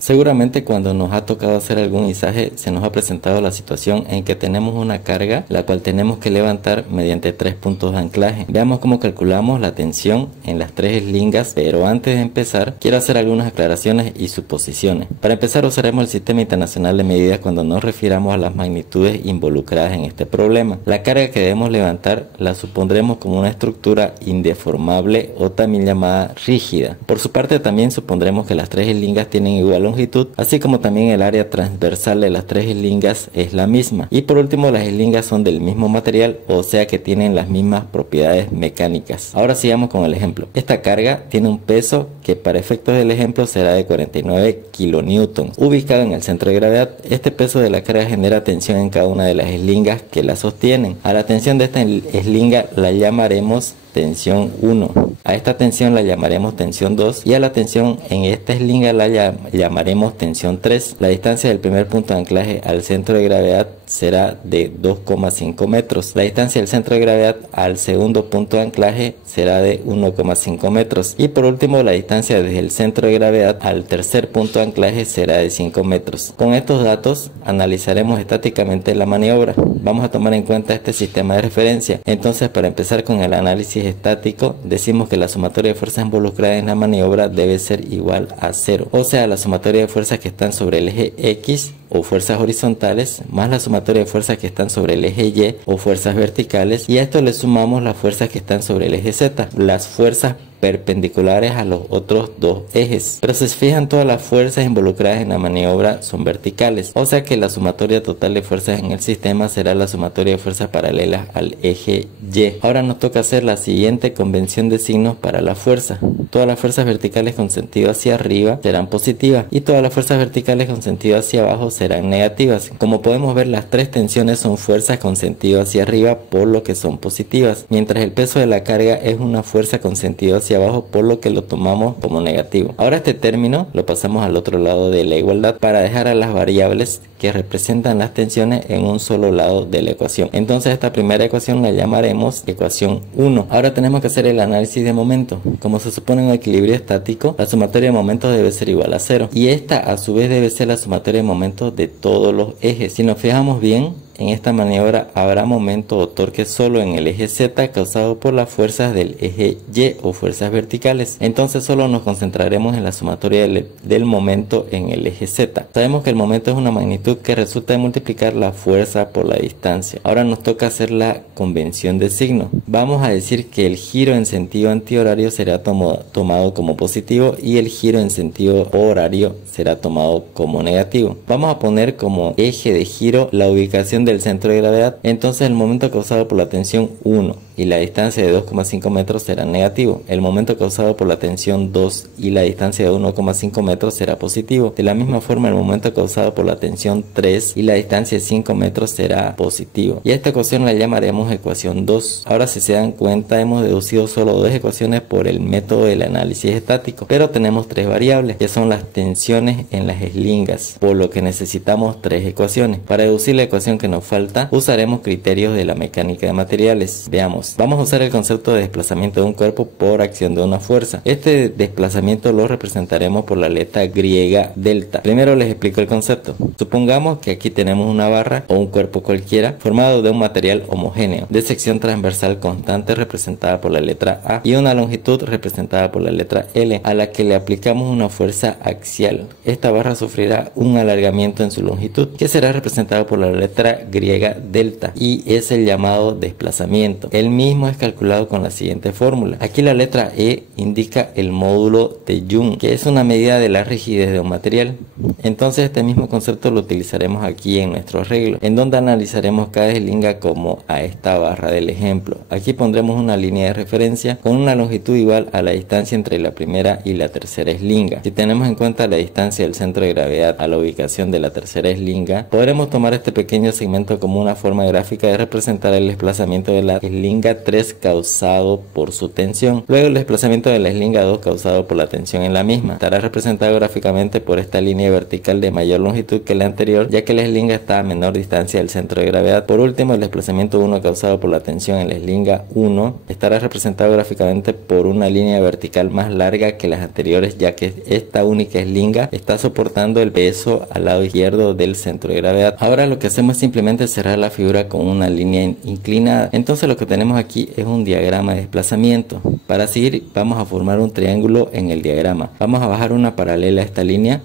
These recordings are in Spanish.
Seguramente cuando nos ha tocado hacer algún izaje se nos ha presentado la situación en que tenemos una carga la cual tenemos que levantar mediante 3 puntos de anclaje. Veamos cómo calculamos la tensión en las 3 eslingas, pero antes de empezar quiero hacer algunas aclaraciones y suposiciones. Para empezar usaremos el sistema internacional de medidas cuando nos refiramos a las magnitudes involucradas en este problema. La carga que debemos levantar la supondremos como una estructura indeformable o también llamada rígida. Por su parte también supondremos que las 3 eslingas tienen igual longitud, así como también el área transversal de las 3 eslingas es la misma. Y por último, las eslingas son del mismo material, o sea que tienen las mismas propiedades mecánicas. Ahora sigamos con el ejemplo. Esta carga tiene un peso que para efectos del ejemplo será de 49 kilonewtons. Ubicado en el centro de gravedad, este peso de la carga genera tensión en cada una de las eslingas que la sostienen. A la tensión de esta eslinga la llamaremos tensión 1, a esta tensión la llamaremos tensión 2 y a la tensión en esta eslinga la llamaremos tensión 3. La distancia del primer punto de anclaje al centro de gravedad será de 2,5 metros. La distancia del centro de gravedad al segundo punto de anclaje será de 1,5 metros. Y por último, la distancia desde el centro de gravedad al tercer punto de anclaje será de 5 metros. Con estos datos analizaremos estáticamente la maniobra. Vamos a tomar en cuenta este sistema de referencia. Entonces, para empezar con el análisis estático, decimos que la sumatoria de fuerzas involucradas en la maniobra debe ser igual a 0. O sea, la sumatoria de fuerzas que están sobre el eje X o fuerzas horizontales más la sumatoria de fuerzas que están sobre el eje Y o fuerzas verticales, y a esto le sumamos las fuerzas que están sobre el eje Z, las fuerzas perpendiculares a los otros dos ejes. Pero si se fijan, todas las fuerzas involucradas en la maniobra son verticales, o sea que la sumatoria total de fuerzas en el sistema será la sumatoria de fuerzas paralelas al eje Y. Ahora nos toca hacer la siguiente convención de signos para la fuerza. Todas las fuerzas verticales con sentido hacia arriba serán positivas y todas las fuerzas verticales con sentido hacia abajo serán negativas. Como podemos ver, las 3 tensiones son fuerzas con sentido hacia arriba, por lo que son positivas, mientras el peso de la carga es una fuerza con sentido hacia abajo, por lo que lo tomamos como negativo. Ahora este término lo pasamos al otro lado de la igualdad para dejar a las variables que representan las tensiones en un solo lado de la ecuación. Entonces esta primera ecuación la llamaremos ecuación 1. Ahora tenemos que hacer el análisis de momentos. Como se supone en un equilibrio estático, la sumatoria de momentos debe ser igual a 0 y esta a su vez debe ser la sumatoria de momentos de todos los ejes. Si nos fijamos bien, en esta maniobra habrá momento o torque solo en el eje Z causado por las fuerzas del eje Y o fuerzas verticales. Entonces solo nos concentraremos en la sumatoria del momento en el eje Z. Sabemos que el momento es una magnitud que resulta de multiplicar la fuerza por la distancia. Ahora nos toca hacer la convención de signo. Vamos a decir que el giro en sentido antihorario será tomado como positivo y el giro en sentido horario será tomado como negativo. Vamos a poner como eje de giro la ubicación del centro de gravedad. Entonces el momento causado por la tensión 1 y la distancia de 2,5 metros será negativo. El momento causado por la tensión 2 y la distancia de 1,5 metros será positivo. De la misma forma, el momento causado por la tensión 3 y la distancia de 5 metros será positivo. Y a esta ecuación la llamaremos ecuación 2. Ahora, si se dan cuenta, hemos deducido solo 2 ecuaciones por el método del análisis estático, pero tenemos 3 variables que son las tensiones en las eslingas, por lo que necesitamos 3 ecuaciones. Para deducir la ecuación que nos falta, usaremos criterios de la mecánica de materiales. Veamos. Vamos a usar el concepto de desplazamiento de un cuerpo por acción de una fuerza. Este desplazamiento lo representaremos por la letra griega delta. Primero les explico el concepto. Supongamos que aquí tenemos una barra o un cuerpo cualquiera formado de un material homogéneo de sección transversal constante representada por la letra A y una longitud representada por la letra L, a la que le aplicamos una fuerza axial. Esta barra sufrirá un alargamiento en su longitud que será representado por la letra griega delta y es el llamado desplazamiento. El mismo es calculado con la siguiente fórmula. Aquí la letra E indica el módulo de Young, que es una medida de la rigidez de un material. Entonces este mismo concepto lo utilizaremos aquí en nuestro arreglo, en donde analizaremos cada eslinga como a esta barra del ejemplo. Aquí pondremos una línea de referencia con una longitud igual a la distancia entre la primera y la tercera eslinga. Si tenemos en cuenta la distancia del centro de gravedad a la ubicación de la tercera eslinga, podremos tomar este pequeño segmento como una forma gráfica de representar el desplazamiento de la eslinga eslinga 3 causado por su tensión. Luego el desplazamiento de la eslinga 2 causado por la tensión en la misma. Estará representado gráficamente por esta línea vertical de mayor longitud que la anterior, ya que la eslinga está a menor distancia del centro de gravedad. Por último, el desplazamiento 1 causado por la tensión en la eslinga 1 estará representado gráficamente por una línea vertical más larga que las anteriores, ya que esta única eslinga está soportando el peso al lado izquierdo del centro de gravedad. Ahora lo que hacemos es simplemente cerrar la figura con una línea inclinada. Entonces lo que tenemos aquí es un diagrama de desplazamiento. Para seguir vamos a formar un triángulo en el diagrama. Vamos a bajar una paralela a esta línea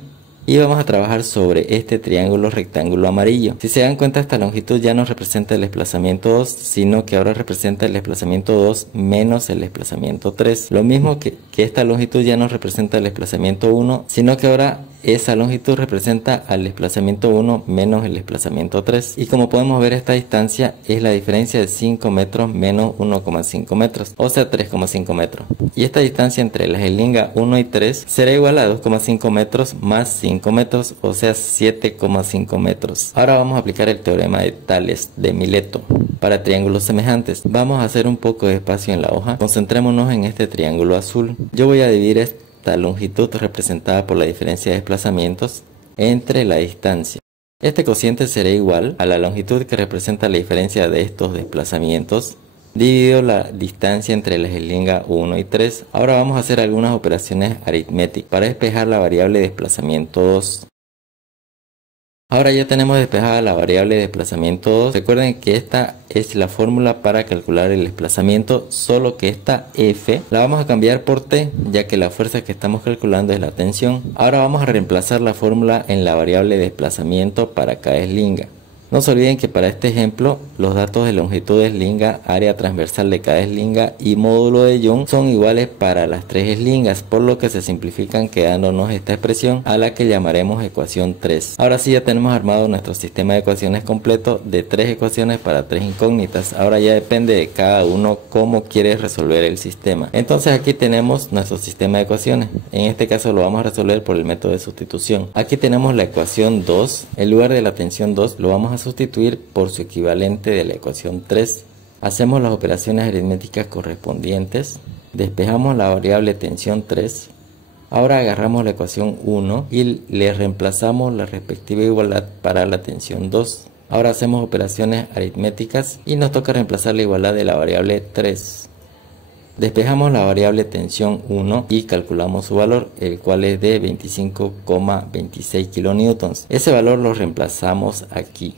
y vamos a trabajar sobre este triángulo rectángulo amarillo. Si se dan cuenta, esta longitud ya no representa el desplazamiento 2, sino que ahora representa el desplazamiento 2 menos el desplazamiento 3. Lo mismo que esta longitud ya no representa el desplazamiento 1, sino que ahora esa longitud representa al desplazamiento 1 menos el desplazamiento 3. Y como podemos ver, esta distancia es la diferencia de 5 metros menos 1,5 metros, o sea 3,5 metros. Y esta distancia entre las eslingas 1 y 3 será igual a 2,5 metros más 5 metros, o sea 7,5 metros. Ahora vamos a aplicar el teorema de Tales de Mileto para triángulos semejantes. Vamos a hacer un poco de espacio en la hoja. Concentrémonos en este triángulo azul. Yo voy a dividir esta longitud representada por la diferencia de desplazamientos entre la distancia. Este cociente será igual a la longitud que representa la diferencia de estos desplazamientos dividido la distancia entre las eslingas 1 y 3. Ahora vamos a hacer algunas operaciones aritméticas para despejar la variable de desplazamiento 2. Ahora ya tenemos despejada la variable de desplazamiento 2. Recuerden que esta es la fórmula para calcular el desplazamiento, solo que esta F la vamos a cambiar por T, ya que la fuerza que estamos calculando es la tensión. Ahora vamos a reemplazar la fórmula en la variable de desplazamiento para cada eslinga. No se olviden que para este ejemplo los datos de longitud de eslinga, área transversal de cada eslinga y módulo de Young son iguales para las tres eslingas, por lo que se simplifican quedándonos esta expresión a la que llamaremos ecuación 3. Ahora sí ya tenemos armado nuestro sistema de ecuaciones completo de 3 ecuaciones para 3 incógnitas. Ahora ya depende de cada uno cómo quiere resolver el sistema. Entonces aquí tenemos nuestro sistema de ecuaciones. En este caso lo vamos a resolver por el método de sustitución. Aquí tenemos la ecuación 2. En lugar de la tensión 2 lo vamos a sustituir por su equivalente de la ecuación 3. Hacemos las operaciones aritméticas correspondientes, despejamos la variable tensión 3. Ahora agarramos la ecuación 1 y le reemplazamos la respectiva igualdad para la tensión 2. Ahora hacemos operaciones aritméticas y nos toca reemplazar la igualdad de la variable 3. Despejamos la variable tensión 1 y calculamos su valor, el cual es de 25,26 kilonewtons. Ese valor lo reemplazamos aquí.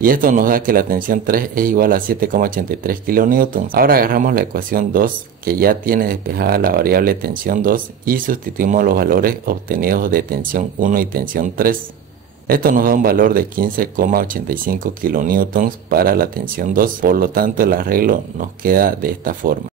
Y esto nos da que la tensión 3 es igual a 7,83 kilonewtons. Ahora agarramos la ecuación 2, que ya tiene despejada la variable tensión 2, y sustituimos los valores obtenidos de tensión 1 y tensión 3. Esto nos da un valor de 15,85 kilonewtons para la tensión 2. Por lo tanto, el arreglo nos queda de esta forma.